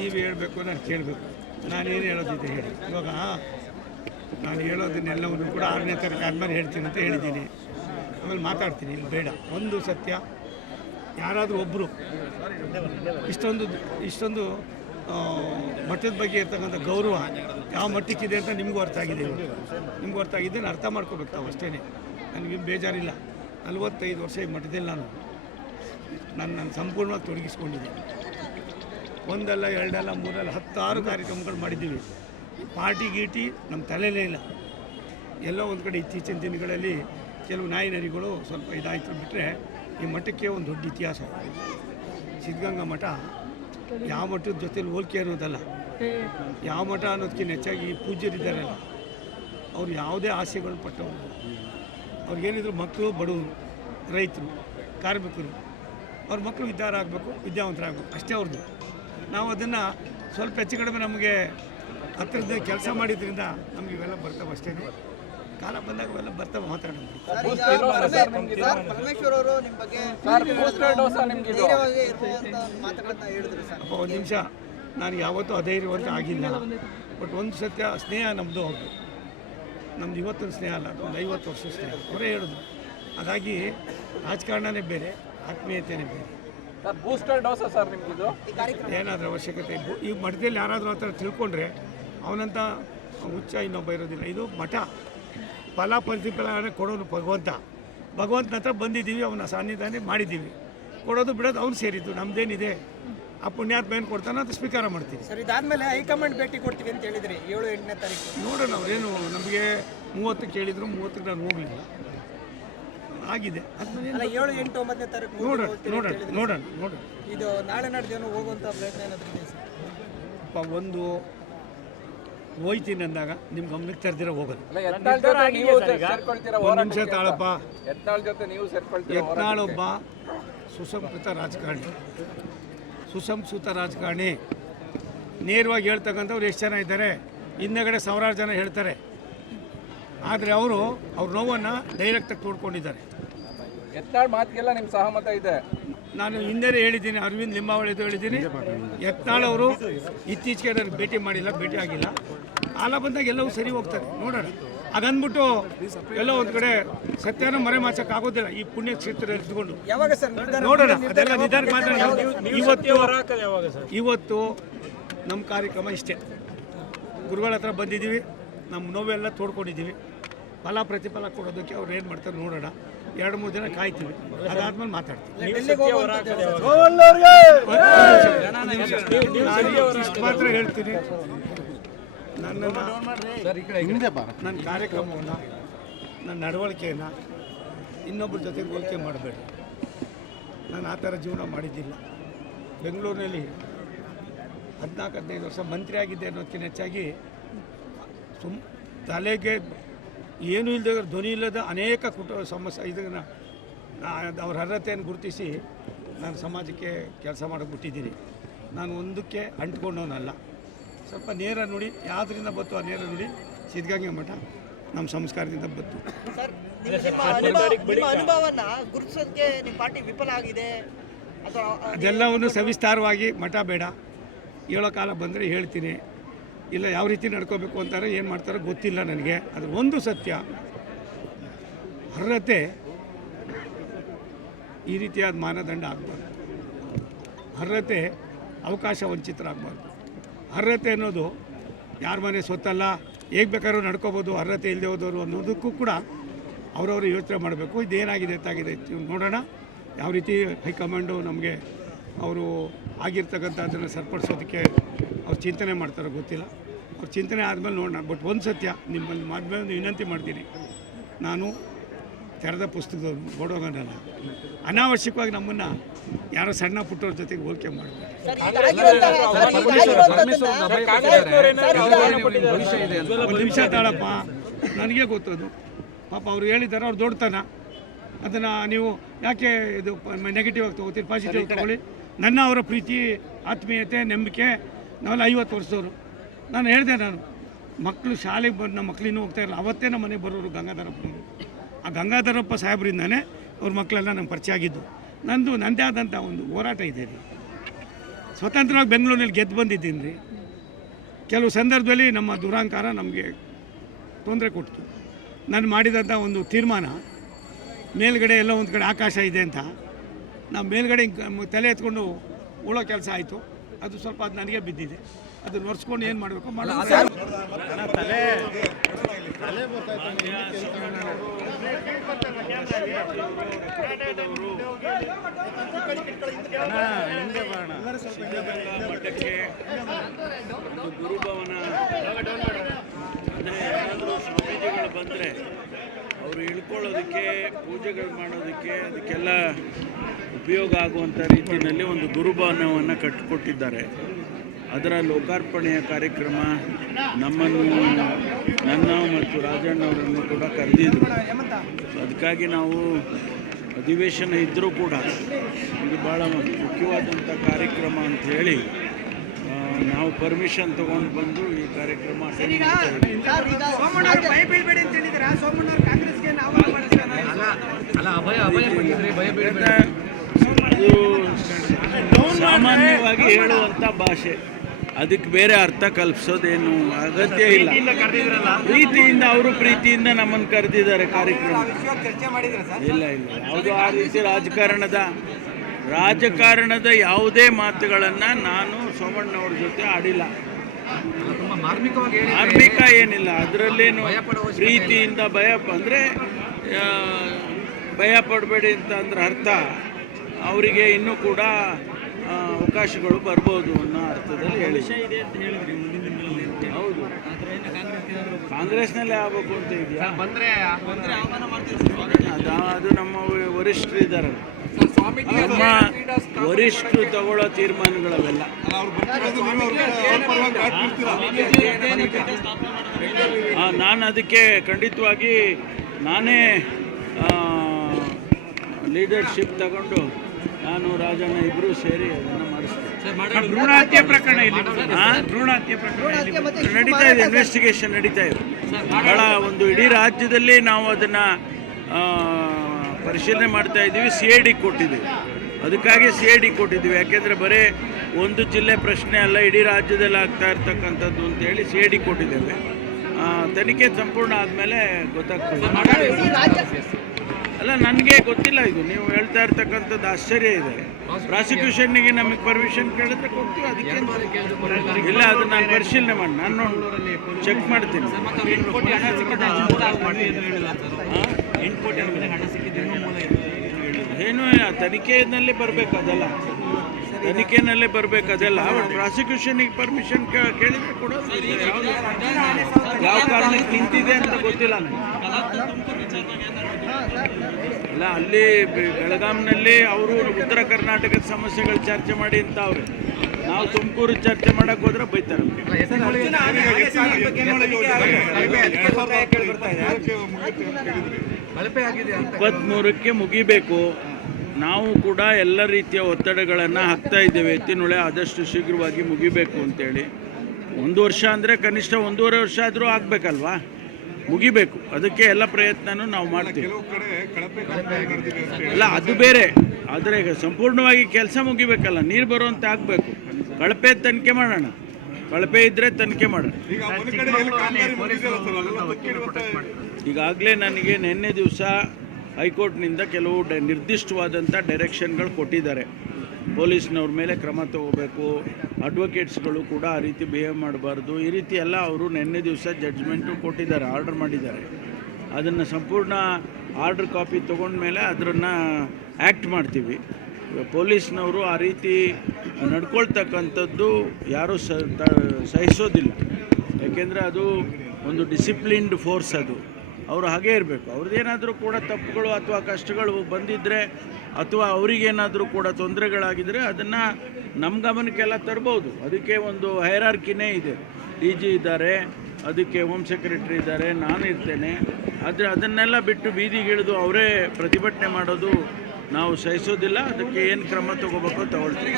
ನೀವು ಹೇಳಬೇಕು ನಾನು ಕೇಳಬೇಕು. ನಾನೇನು ಹೇಳೋದಿದೆ ಹೇಳಿ. ಇವಾಗ ನಾನು ಹೇಳೋದನ್ನೆಲ್ಲವನ್ನು ಕೂಡ ಆರನೇ ತಾರೀಕು ಆದಮೇಲೆ ಹೇಳ್ತೀನಿ ಅಂತ ಹೇಳಿದ್ದೀನಿ. ಆಮೇಲೆ ಮಾತಾಡ್ತೀನಿ, ಇಲ್ಲಿ ಬೇಡ. ಒಂದು ಸತ್ಯ, ಯಾರಾದರೂ ಒಬ್ಬರು ಇಷ್ಟೊಂದು ಇಷ್ಟೊಂದು ಮಠದ ಬಗ್ಗೆ ಇರ್ತಕ್ಕಂಥ ಗೌರವ ಯಾವ ಮಟ್ಟಕ್ಕಿದೆ ಅಂತ ನಿಮಗೂ ಅರ್ಥ ಆಗಿದೆ ನಿಮ್ಗೂ ಅರ್ಥ ಆಗಿದೆ ನಾನು ಅರ್ಥ ಮಾಡ್ಕೋಬೇಕು ತಾವು ಅಷ್ಟೇ ನನಗೆ ಬೇಜಾರಿಲ್ಲ. ನಲವತ್ತೈದು ವರ್ಷ ಈ ಮಠದಲ್ಲಿ ನಾನು ನನ್ನ ನಾನು ಸಂಪೂರ್ಣವಾಗಿ ತೊಡಗಿಸ್ಕೊಂಡಿದ್ದೀನಿ. ಒಂದಲ್ಲ, ಎರಡಲ್ಲ, ಮೂರಲ್ಲ, ಹತ್ತಾರು ಕಾರ್ಯಕ್ರಮಗಳು ಮಾಡಿದ್ದೀವಿ. ಪಾರ್ಟಿ ಗೀಟಿ ನಮ್ಮ ತಲೆಯಲ್ಲೇ ಇಲ್ಲ. ಎಲ್ಲೋ ಒಂದು ಕಡೆ ಇತ್ತೀಚಿನ ದಿನಗಳಲ್ಲಿ ಕೆಲವು ನಾಯಿ ನರಿಗಳು ಸ್ವಲ್ಪ ಇದಾಯಿತು ಬಿಟ್ಟರೆ ಈ ಮಠಕ್ಕೆ ಒಂದು ದೊಡ್ಡ ಇತಿಹಾಸ. ಸಿದ್ಧಗಂಗಾ ಮಠ ಯಾವ ಮಠದ ಜೊತೆಲಿ ಹೋಲಿಕೆ ಅನ್ನೋದಲ್ಲ. ಯಾವ ಮಠ ಅನ್ನೋದಕ್ಕಿಂತ ಹೆಚ್ಚಾಗಿ ಪೂಜ್ಯರಿದ್ದಾರಲ್ಲ, ಅವ್ರು ಯಾವುದೇ ಆಸೆಗಳನ್ನು ಪಟ್ಟವರು. ಅವ್ರಿಗೇನಿದ್ರು ಮಕ್ಕಳು ಬಡವರು, ರೈತರು, ಕಾರ್ಮಿಕರು, ಅವ್ರ ಮಕ್ಕಳು ವಿದ್ಯಾರಾಗಬೇಕು ಆಗಬೇಕು ವಿದ್ಯಾವಂತರಾಗಬೇಕು, ಅಷ್ಟೇ ಅವ್ರದ್ದು ನಾವು ಅದನ್ನು ಸ್ವಲ್ಪ ಹೆಚ್ಚು ಕಡಿಮೆ ನಮಗೆ ಹತ್ತಿರದ ಕೆಲಸ ಮಾಡಿದ್ರಿಂದ ನಮ್ಗೆ ಇವೆಲ್ಲ ಬರ್ತಾವೆ ಅಷ್ಟೇ ಕಾಲ ಬಂದಾಗ ಇವೆಲ್ಲ ಬರ್ತಾವೆ ಮಾತಾಡೋಣ ಪರಮೇಶ್ವರ್ ಅವರು ನಿಮ್ಮ ಬಗ್ಗೆ ಬೂಸ್ಟರ್ ಡೋಸ ನಿಮ್ಗೆ ಇದು. ಧೈರ್ಯವಾಗಿ ಇರುವಂತ ಹೇಳಿದ್ರು ಸರ್. ಒಂದು ನಿಮಿಷ. ನಾನು ಯಾವತ್ತೂ ಅದೇ ಇರುವಂತ ಆಗಿಲ್ಲ. ಬಟ್ ಒಂದು ಸತ್ಯ ಸ್ನೇಹ ನಮ್ಮದು ಹೌದು. ನಮ್ದು ಇವತ್ತೊಂದು ಸ್ನೇಹ ಅಲ್ಲ ಒಂದು ಐವತ್ತು ವರ್ಷ ಸ್ನೇಹ. ಅವರೇ ಹೇಳೋದು ಹಾಗಾಗಿ ರಾಜಕಾರಣನೇ ಬೇರೆ ಆತ್ಮೀಯತೆಯೇ ಬೇರೆ. ಬೂಸ್ಟರ್ ಡೋಸ ಸರ್ ನಿಮ್ಗಿದು ಈ ಕಾರ್ಯಕ್ರಮ. ಏನಾದರೂ ಅವಶ್ಯಕತೆ ಈ ಮಠದಲ್ಲಿ ಯಾರಾದರೂ ಆ ಥರ ತಿಳ್ಕೊಂಡ್ರೆ ಅವನಂತ ಹುಚ್ಚ ಇನ್ನೊಬ್ಬ ಇರೋದಿಲ್ಲ. ಇದು ಮಠ. ಫಲ ಪ್ರತಿಫಲ ಕೊಡೋನು ಭಗವಂತ. ಭಗವಂತನ ಹತ್ರ ಬಂದಿದ್ದೀವಿ ಅವನ ಸಾನ್ನಿಧಾನ ಮಾಡಿದ್ದೀವಿ. ಕೊಡೋದು ಬಿಡೋದು ಅವ್ನು ಸೇರಿದ್ದು ನಮ್ದೇನಿದೆ. ಆ ಪುಣ್ಯಾತ್ಮ ಏನು ಕೊಡ್ತಾನೋ ಅದು ಸ್ವೀಕಾರ ಮಾಡ್ತೀವಿ. ಸರ್ ಇದಾದ್ಮೇಲೆ ಹೈಕಮಾಂಡ್ ಭೇಟಿ ಕೊಡ್ತೀವಿ ಅಂತ ಹೇಳಿದ್ರಿ ಏಳು ಎಂಟನೇ ತಾರೀಕು. ನೋಡೋಣ ಅವ್ರೇನು ನಮಗೆ ಮೂವತ್ತು ಕೇಳಿದ್ರು ಮೂವತ್ತಕ್ಕೆ ನಾನು ಹೋಗಲಿಲ್ಲ. ಆಗಿದೆ. ಏಳು ಎಂಟು ಒಂಬತ್ತನೇ ತಾರೀಕು ನೋಡೋಣ ನೋಡೋಣ ನೋಡೋಣ ನೋಡೋಣ. ಇದು ನಾಳೆ ನಾಡ್ದೇನೋ ಹೋಗುವಂಥ ಪ್ರಯತ್ನ ಏನಾದ್ರು ಒಂದು ಹೋಯ್ತೀನಿ ಅಂದಾಗ ನಿಮ್ಮ ಗಮನಕ್ಕೆ ತರ್ದಿರ ಹೋಗೋದು. ಅಲ್ಲ ಯತ್ನಾಳ್ ಜೊತೆ ನೀವು ಸೇರ್ಕೊಳ್ತೀರಾ ಒಂದು ನಿಮಿಷ ತಾಳಪ್ಪ. ಯತ್ನಾಳ್ ಜೊತೆ ನೀವು ಸೇರ್ಕೊಳ್ತೀರಾ ಯತ್ನಾಳೊಬ್ಬ ಸುಸಂಸ್ಕೃತ ರಾಜಕಾರಣಿ. ಸುಸಂಸ್ಕೃತ ರಾಜಕಾರಣಿ. ನೇರವಾಗಿ ಹೇಳ್ತಕ್ಕಂಥವ್ರು ಎಷ್ಟು ಜನ ಇದ್ದಾರೆ? ಹಿಂದೆಗಡೆ ಸಾವಿರಾರು ಜನ ಹೇಳ್ತಾರೆ. ಆದರೆ ಅವರು ಅವ್ರ ನೋವನ್ನು ಡೈರೆಕ್ಟಾಗಿ ತೋಡ್ಕೊಂಡಿದ್ದಾರೆ. ಯತ್ನಾಳ್ ಮಾತಿಗೆಲ್ಲ ನಿಮ್ ಸಹಮತ ಇದೆ. ನಾನು ಹಿಂದೆ ಹೇಳಿದ್ದೀನಿ ಅರವಿಂದ್ ಲಿಂಬಾವಳಿದು ಹೇಳಿದ್ದೀನಿ. ಯತ್ನಾಳ್ ಅವರು ಇತ್ತೀಚೆಗೆ ನಾನು ಭೇಟಿ ಮಾಡಿಲ್ಲ ಭೇಟಿ ಆಗಿಲ್ಲ. ಆಲ ಬಂದಾಗ ಎಲ್ಲವೂ ಸರಿ ಹೋಗ್ತಾರೆ ನೋಡೋಣ. ಹಾಗಂದ್ಬಿಟ್ಟು ಎಲ್ಲೋ ಒಂದು ಕಡೆ ಸತ್ಯನ ಮರೆ ಮಾಚಕ್ಕೆ ಆಗೋದಿಲ್ಲ ಈ ಪುಣ್ಯ ಕ್ಷೇತ್ರ ಇಟ್ಕೊಂಡು ಯಾವಾಗ ಸರ್ ನಿರ್ಧಾರ ನೋಡೋಣ ಅದೆಲ್ಲ ಇವತ್ತು ನಮ್ಮ ಕಾರ್ಯಕ್ರಮ ಇಷ್ಟೇ. ಗುರುಗಳ ಹತ್ರ ಬಂದಿದ್ದೀವಿ ನಮ್ಮ ನೋವೆಲ್ಲ ತೋಡ್ಕೊಂಡಿದ್ದೀವಿ. ಫಲ ಪ್ರತಿಫಲ ಕೊಡೋದಕ್ಕೆ ಅವ್ರು ಏನು ಮಾಡ್ತಾರೆ ನೋಡೋಣ. ಎರಡು ಮೂರು ದಿನ ಕಾಯ್ತೀವಿ. ಅದಾದ್ಮೇಲೆ ಮಾತಾಡ್ತೀವಿ. ಇಷ್ಟು ಮಾತ್ರ ಹೇಳ್ತೀನಿ. ನನ್ನ ನನ್ನ ಕಾರ್ಯಕ್ರಮವನ್ನು ನನ್ನ ನಡವಳಿಕೆಯನ್ನು ಇನ್ನೊಬ್ಬರ ಜೊತೆಗೆ ಹೋಲಿಕೆ ಮಾಡಬೇಡಿ. ನಾನು ಆ ಥರ ಜೀವನ ಮಾಡಿದ್ದಿಲ್ಲ. ಬೆಂಗಳೂರಿನಲ್ಲಿ ಹದಿನಾಲ್ಕು ಹದಿನೈದು ವರ್ಷ ಮಂತ್ರಿ ಆಗಿದ್ದೆ ಅನ್ನೋದಕ್ಕಿಂತ ಹೆಚ್ಚಾಗಿ ಸುಮ್ ತಲೆಗೆ ಏನೂ ಇಲ್ಲದೆ ಧ್ವನಿ ಇಲ್ಲದ ಅನೇಕ ಕುಟುಂಬ ಸಮಸ್ಯೆ ಇದನ್ನು ಅವ್ರ ಅರ್ಹತೆಯನ್ನು ಗುರುತಿಸಿ ನಾನು ಸಮಾಜಕ್ಕೆ ಕೆಲಸ ಮಾಡೋಕೆ ಬಿಟ್ಟಿದ್ದೀನಿ ನಾನು ಒಂದಕ್ಕೆ ಅಂಟ್ಕೊಂಡವನಲ್ಲ. ಸ್ವಲ್ಪ ನೇರ ನುಡಿ ಯಾವುದರಿಂದ ಬತ್ತು ಆ ನೇರ ನುಡಿ? ಸಿದ್ಧಗಂಗೆ ಮಠ ನಮ್ಮ ಸಂಸ್ಕಾರದಿಂದ ಬತ್ತು ಗುರುತಿಸೋದಕ್ಕೆ ನಿಮ್ಮ ಪಾರ್ಟಿ ವಿಫಲ ಆಗಿದೆ. ಅಥವಾ ಅದೆಲ್ಲವನ್ನು ಸವಿಸ್ತಾರವಾಗಿ ಮಠ ಬೇಡ. ಹೇಳೋ ಕಾಲ ಬಂದರೆ ಹೇಳ್ತೀನಿ. ಇಲ್ಲ ಯಾವ ರೀತಿ ನಡ್ಕೋಬೇಕು ಅಂತಾರೆ, ಏನು ಮಾಡ್ತಾರೋ ಗೊತ್ತಿಲ್ಲ ನನಗೆ. ಅದು ಒಂದು ಸತ್ಯ. ಅರ್ಹತೆ ಈ ರೀತಿಯಾದ ಮಾನದಂಡ ಆಗಬಾರ್ದು. ಅರ್ಹತೆ ಅವಕಾಶ ವಂಚಿತರಾಗಬಾರ್ದು ಅರ್ಹತೆ ಅನ್ನೋದು ಯಾರ ಮನೆ ಸ್ವತ್ತಲ್ಲ, ಹೇಗೆ ಬೇಕಾದ್ರೂ ನಡ್ಕೋಬೋದು, ಅರ್ಹತೆ ಇಲ್ಲದೆ ಹೋದವರು ಅನ್ನೋದಕ್ಕೂ ಕೂಡ ಅವರವರು ಯೋಚನೆ ಮಾಡಬೇಕು. ಇದೇನಾಗಿದೆ ಅಂತಾಗಿದೆ ಇವ್ ನೋಡೋಣ. ಯಾವ ರೀತಿ ಹೈಕಮಾಂಡು ನಮಗೆ ಅವರು ಆಗಿರ್ತಕ್ಕಂಥ ಅದನ್ನು ಸರಿಪಡಿಸೋದಕ್ಕೆ ಅವ್ರು ಚಿಂತನೆ ಮಾಡ್ತಾರೋ ಗೊತ್ತಿಲ್ಲ. ಅವ್ರ ಚಿಂತನೆ ಆದಮೇಲೆ ನೋಡೋಣ. ಬಟ್ ಒಂದು ಸತ್ಯ ನಿಮ್ಮಲ್ಲಿ ಮಾಧ್ಯಮ ವಿನಂತಿ ಮಾಡ್ತೀನಿ. ನಾನು ತೆರೆದ ಪುಸ್ತಕದ ಗೋಡೋಗನಲ್ಲ ಅನಾವಶ್ಯಕವಾಗಿ ನಮ್ಮನ್ನು ಯಾರೋ ಸಣ್ಣ ಪುಟ್ಟವ್ರ ಜೊತೆಗೆ ಹೋಲಿಕೆ ಮಾಡಬೇಕು ಒಂದು ನಿಮಿಷ ತಾಳಪ್ಪ ನನಗೆ ಗೊತ್ತದು. ಪಾಪ ಅವ್ರು ಹೇಳಿದ್ದಾರೆ ಅವ್ರು ದೊಡ್ಡತನ. ಅದನ್ನು ನೀವು ಯಾಕೆ ಇದು ನೆಗೆಟಿವ್ ಆಗಿ ತೊಗೋತೀರಿ? ಪಾಸಿಟಿವ್ ತೊಗೊಳ್ಳಿ. ನನ್ನ ಅವರ ಪ್ರೀತಿ ಆತ್ಮೀಯತೆ ನಂಬಿಕೆ ನಾವೆಲ್ಲ ಐವತ್ತು ವರ್ಷದವರು. ನಾನು ಹೇಳಿದೆ ನಾನು ಮಕ್ಕಳು ಶಾಲೆಗೆ ಬಂದು ನಮ್ಮ ಮಕ್ಕಳು ಇನ್ನೂ ಹೋಗ್ತಾ ಇರಲ್ಲ ಅವತ್ತೇ ನಮ್ಮ ಮನೆಗೆ ಬರೋರು ಗಂಗಾಧರಪ್ಪನವರು. ಆ ಗಂಗಾಧರಪ್ಪ ಸಾಹೇಬರಿಂದನೇ ಅವ್ರ ಮಕ್ಕಳೆಲ್ಲ ನಮ್ಮ ಪರಿಚಯ ಆಗಿದ್ದು. ನಂದು ನನ್ನದೇ ಆದಂಥ ಒಂದು ಹೋರಾಟ ಇದೆ ರೀ ಸ್ವತಂತ್ರವಾಗಿ ಬೆಂಗಳೂರಿನಲ್ಲಿ ಗೆದ್ದು ಬಂದಿದ್ದೀನಿ ರೀ. ಕೆಲವು ಸಂದರ್ಭದಲ್ಲಿ ನಮ್ಮ ದುರಾಂಕಾರ ನಮಗೆ ತೊಂದರೆ ಕೊಡ್ತು. ನಾನು ಮಾಡಿದಂಥ ಒಂದು ತೀರ್ಮಾನ, ಮೇಲ್ಗಡೆ ಎಲ್ಲೋ ಒಂದು ಕಡೆ ಆಕಾಶ ಇದೆ ಅಂತ. ನಾವು ಮೇಲ್ಗಡೆ ತಲೆ ಎತ್ಕೊಂಡು ಉಳೋ ಕೆಲಸ ಆಯಿತು. ಅದು ಸ್ವಲ್ಪ ಅದು ನನಗೆ ಬಿದ್ದಿದೆ. ಅದು ಒರೆಸ್ಕೊಂಡು ಏನು ಮಾಡಬೇಕು? ಮಾಡಬೇಕು ಗುರುಭವನ. ಬಂದರೆ ಇಳ್ಕೊಳ್ಳೋದಕ್ಕೆ ಪೂಜೆಗಳು ಮಾಡೋದಕ್ಕೆ ಅದಕ್ಕೆಲ್ಲ ಉಪಯೋಗ ಆಗುವಂಥ ರೀತಿಯಲ್ಲಿ ಒಂದು ಗುರುಭವನವನ್ನು ಕಟ್ಟಿಕೊಟ್ಟಿದ್ದಾರೆ. ಅದರ ಲೋಕಾರ್ಪಣೆಯ ಕಾರ್ಯಕ್ರಮ ನಮ್ಮನ್ನು, ನನ್ನ ಮತ್ತು ರಾಜಣ್ಣವರನ್ನು ಕೂಡ ಕರೆದಿದ್ರು. ಅದಕ್ಕಾಗಿ ನಾವು ಅಧಿವೇಶನ ಇದ್ದರೂ ಕೂಡ ಇದು ಭಾಳ ಮುಖ್ಯವಾದಂಥ ಕಾರ್ಯಕ್ರಮ ಅಂತ ಹೇಳಿ ನಾವು ಪರ್ಮಿಷನ್ ತಗೊಂಡು ಬಂದು ಈ ಕಾರ್ಯಕ್ರಮ ಸಾಮಾನ್ಯವಾಗಿ ಹೇಳುವಂತ ಭಾಷೆ. ಅದಕ್ಕೆ ಬೇರೆ ಅರ್ಥ ಕಲ್ಪಿಸೋದೇನು ಅಗತ್ಯ ಇಲ್ಲ. ಪ್ರೀತಿಯಿಂದ ಅವರು ಪ್ರೀತಿಯಿಂದ ನಮ್ಮನ್ನು ಕರೆದಿದ್ದಾರೆ ಕಾರ್ಯಕ್ರಮ. ಇಲ್ಲ ಇಲ್ಲ. ಯಾವುದು ಆ ರೀತಿ ರಾಜಕಾರಣದ ರಾಜಕಾರಣದ ಯಾವುದೇ ಮಾತುಗಳನ್ನು ನಾನು ಸೋಮಣ್ಣವ್ರ ಜೊತೆ ಆಡಿಲ್ಲ. ಧಾರ್ಮಿಕ ಏನಿಲ್ಲ ಅದರಲ್ಲೇನು ಪ್ರೀತಿಯಿಂದ ಭಯ ಅಂದರೆ ಭಯ ಪಡಬೇಡಿ ಅಂತ ಅಂದ್ರೆ ಅರ್ಥ. ಅವರಿಗೆ ಇನ್ನೂ ಕೂಡ ಅವಕಾಶಗಳು ಬರ್ಬೋದು ಅನ್ನೋ ಅರ್ಥದಲ್ಲಿ ಹೇಳಿ. ಹೌದು. ಕಾಂಗ್ರೆಸ್ನಲ್ಲೇ ಆಗ್ಬೇಕು ಅಂತ ಇದೆಯಾ? ಅದು ಅದು ನಮ್ಮ ವರಿಷ್ಠರು ಇದ್ದಾರೆ ನಮ್ಮ ವರಿಷ್ಠರು ತಗೊಳ್ಳೋ ತೀರ್ಮಾನಗಳವೆಲ್ಲ ನಾನು ಅದಕ್ಕೆ ಖಂಡಿತವಾಗಿ ನಾನೇ ಲೀಡರ್ಶಿಪ್ ತಗೊಂಡು ನಾನು ರಾಜಣ್ಣ ಇಬ್ಬರೂ ಸೇರಿ ಅದನ್ನು ಮಾಡಿಸ್ತೇನೆ ಭ್ರೂಣ ಹತ್ಯೆ ಪ್ರಕರಣ ಇಲ್ಲಿ. ಭ್ರೂಣ ಹತ್ಯೆ ಪ್ರಕರಣ ಇಲ್ಲಿ. ನಡೀತಾ ಇದೆ ಇನ್ವೆಸ್ಟಿಗೇಷನ್ ನಡೀತಾ ಇದೆ. ಬಹಳ ಒಂದು ಇಡೀ ರಾಜ್ಯದಲ್ಲಿ ನಾವು ಅದನ್ನು ಪರಿಶೀಲನೆ ಮಾಡ್ತಾ ಇದ್ದೀವಿ ಸಿ ಐ ಡಿ ಕೊಟ್ಟಿದ್ದೀವಿ. ಅದಕ್ಕಾಗಿ ಸಿ ಐ ಡಿ ಕೊಟ್ಟಿದ್ದೀವಿ. ಯಾಕೆಂದರೆ ಬರೀ ಒಂದು ಜಿಲ್ಲೆ ಪ್ರಶ್ನೆ ಅಲ್ಲ ಇಡೀ ರಾಜ್ಯದಲ್ಲಿ ಆಗ್ತಾ ಇರ್ತಕ್ಕಂಥದ್ದು ಅಂತೇಳಿ ಸಿ ಐ ಡಿ ಕೊಟ್ಟಿದ್ದೇವೆ. ತನಿಖೆ ಸಂಪೂರ್ಣ ಆದಮೇಲೆ ಗೊತ್ತಾಗ್ತದೆ. ಅಲ್ಲ ನನಗೆ ಗೊತ್ತಿಲ್ಲ ಇದು. ನೀವು ಹೇಳ್ತಾ ಇರ್ತಕ್ಕಂಥದ್ದು ಆಶ್ಚರ್ಯ ಇದೆ. ಪ್ರಾಸಿಕ್ಯೂಷನ್ಗೆ ನಮಗೆ ಪರ್ಮಿಷನ್ ಕೇಳಿದ್ರೆ ಕೊಡ್ತೀವಿ ಅದಕ್ಕೆ ಇಲ್ಲ ಅದು ನಾನು ಪರಿಶೀಲನೆ ಮಾಡಿ ನಾನು ಚೆಕ್ ಮಾಡ್ತೀನಿ. ಏನು ತನಿಖೆಯಲ್ಲಿ ಬರಬೇಕು ಅದೆಲ್ಲ. ತನಿಖೆನಲ್ಲೇ ಬರಬೇಕು ಅದೆಲ್ಲ. ಪ್ರಾಸಿಕ್ಯೂಷನ್ಗೆ ಪರ್ಮಿಷನ್ ಕೇಳಿದ್ರೆ ಕೂಡ ಯಾವ ಕಾರಣಕ್ಕೆ ನಿಂತಿದೆ ಅಂತ ಗೊತ್ತಿಲ್ಲ ನನಗೆ. ಅಲ್ಲ ಬೆಳಗಾಂನಲ್ಲಿ ಅವರು ಉತ್ತರ ಕರ್ನಾಟಕದ ಸಮಸ್ಯೆಗಳು ಚರ್ಚೆ ಮಾಡಿ ಅಂತ ಅವ್ರೆ ನಾವು ತುಮಕೂರು ಚರ್ಚೆ ಮಾಡಕ್ಕೆ ಹೋದ್ರೆ ಬೈತಾರೆ. ಇಪ್ಪತ್ತ್ಮೂರಕ್ಕೆ ಮುಗಿಬೇಕು. ನಾವು ಕೂಡ ಎಲ್ಲ ರೀತಿಯ ಒತ್ತಡಗಳನ್ನು ಹಾಕ್ತಾ ಇದ್ದೇವೆ. ಎತ್ತಿನೊಳೆ ಆದಷ್ಟು ಶೀಘ್ರವಾಗಿ ಮುಗಿಬೇಕು ಅಂತೇಳಿ. ಒಂದು ವರ್ಷ ಅಂದರೆ ಕನಿಷ್ಠ ಒಂದೂವರೆ ವರ್ಷ ಆದರೂ ಆಗಬೇಕಲ್ವಾ? ಮುಗಿಬೇಕು. ಅದಕ್ಕೆ ಎಲ್ಲ ಪ್ರಯತ್ನನೂ ನಾವು ಮಾಡ್ತೀವಿ. ಅಲ್ಲ ಅದು ಬೇರೆ. ಆದರೆ ಈಗ ಸಂಪೂರ್ಣವಾಗಿ ಕೆಲಸ ಮುಗಿಬೇಕಲ್ಲ ನೀರು ಬರುವಂತೆ ಆಗಬೇಕು. ಕಳಪೆ ತನಿಖೆ ಮಾಡೋಣ. ಕಳಪೆ ಇದ್ದರೆ ತನಿಖೆ ಮಾಡೋಣ. ಈಗಾಗಲೇ ನನಗೆ ನಿನ್ನೆ ದಿವಸ ಹೈಕೋರ್ಟ್ನಿಂದ ಕೆಲವು ಡ ನಿರ್ದಿಷ್ಟವಾದಂಥ ಡೈರೆಕ್ಷನ್ಗಳು ಕೊಟ್ಟಿದ್ದಾರೆ. ಪೊಲೀಸ್ನವ್ರ ಮೇಲೆ ಕ್ರಮ ತಗೋಬೇಕು, ಅಡ್ವೊಕೇಟ್ಸ್ಗಳು ಕೂಡ ಆ ರೀತಿ ಬಿಹೇವ್ ಮಾಡಬಾರ್ದು, ಈ ರೀತಿ ಎಲ್ಲ ಅವರು ನಿನ್ನೆ ದಿವಸ ಜಡ್ಜ್ಮೆಂಟು ಕೊಟ್ಟಿದ್ದಾರೆ, ಆರ್ಡರ್ ಮಾಡಿದ್ದಾರೆ. ಅದನ್ನು ಸಂಪೂರ್ಣ ಆರ್ಡ್ರ್ ಕಾಪಿ ತೊಗೊಂಡ್ಮೇಲೆ ಅದನ್ನು ಆ್ಯಕ್ಟ್ ಮಾಡ್ತೀವಿ. ಪೊಲೀಸ್ನವರು ಆ ರೀತಿ ನಡ್ಕೊಳ್ತಕ್ಕಂಥದ್ದು ಯಾರೂ ಸಹಿಸೋದಿಲ್ಲ. ಯಾಕೆಂದರೆ ಅದು ಒಂದು ಡಿಸಿಪ್ಲಿನ್ಡ್ ಫೋರ್ಸ್ ಅದು. ಅವರು ಹಾಗೇ ಇರಬೇಕು ಅವ್ರದ್ದೇನಾದರೂ ಕೂಡ ತಪ್ಪುಗಳು ಅಥವಾ ಕಷ್ಟಗಳು ಬಂದಿದ್ದರೆ ಅಥವಾ ಅವರಿಗೇನಾದರೂ ಕೂಡ ತೊಂದರೆಗಳಾಗಿದ್ದರೆ ಅದನ್ನು ನಮ್ಮ ಗಮನಕ್ಕೆಲ್ಲ ತರ್ಬೋದು ಅದಕ್ಕೆ ಒಂದು ಹೈರಾರ್ಕಿನೇ ಇದೆ ಡಿ ಜಿ ಇದ್ದಾರೆ ಅದಕ್ಕೆ ಹೋಮ್ ಸೆಕ್ರೆಟ್ರಿ ಇದ್ದಾರೆ ನಾನು ಇರ್ತೇನೆ ಆದರೆ ಅದನ್ನೆಲ್ಲ ಬಿಟ್ಟು ಬೀದಿಗಿಳಿದು ಅವರೇ ಪ್ರತಿಭಟನೆ ಮಾಡೋದು ನಾವು ಸಹಿಸೋದಿಲ್ಲ ಅದಕ್ಕೆ ಏನು ಕ್ರಮ ತಗೋಬೇಕು ತಗೊಳ್ತೀವಿ